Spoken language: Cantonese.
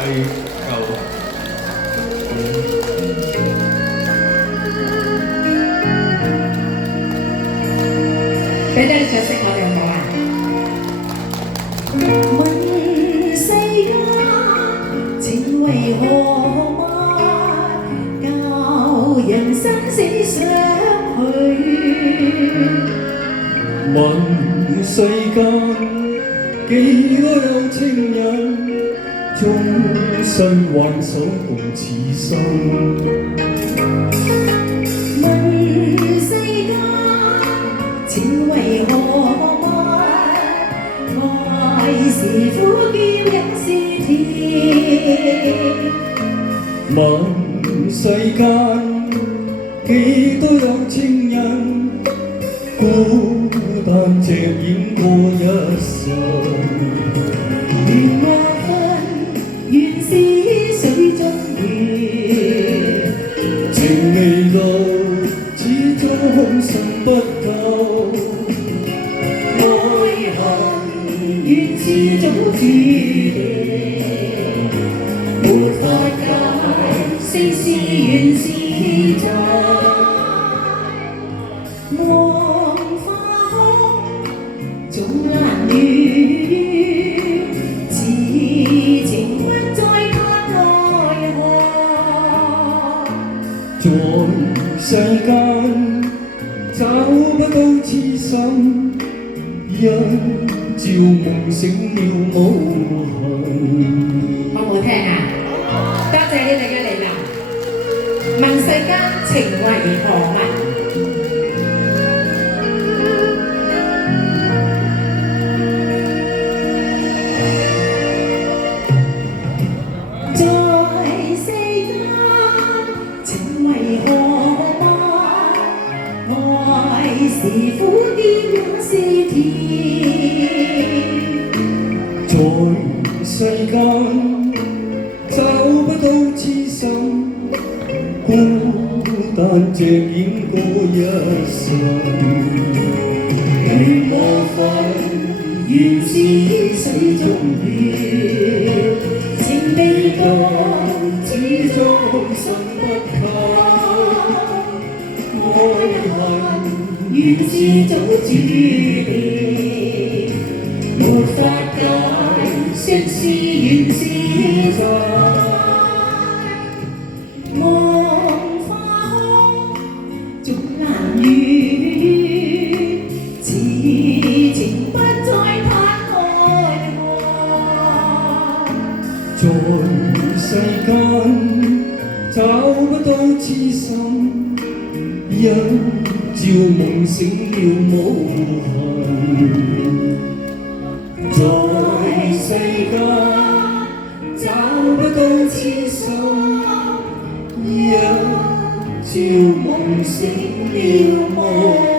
係夠。俾啲掌聲我哋好唔好啊？問世間情為何物，教人生死相許。問世間幾多有情人，終身挽手共此生。問世間情為何物，愛是苦澀也是甜。問世間幾多有情人，孤單隻演過一生。緣和分原是水中月，情未到，始終心不夠。愛恨原是早注定，沒法解，世事原是在。望花空，總難遇，此情不再嘆奈何。在世間找不到痴心，一朝夢醒了無痕。好唔好聽啊？多謝你哋嘅嚟臨。問世間情為何物？在世間情為何物？愛是苦澀也是甜。在世間找不到痴心，孤單隻演過一生。緣和分原是水中月，情未到，始終心不夠。愛恨原是早注定，沒法解，世事原是在。望花空，總難遇，此情不再嘆奈何。在世間找不到痴心，一朝夢醒了無痕。在世間找不到痴心，一朝夢醒了無痕。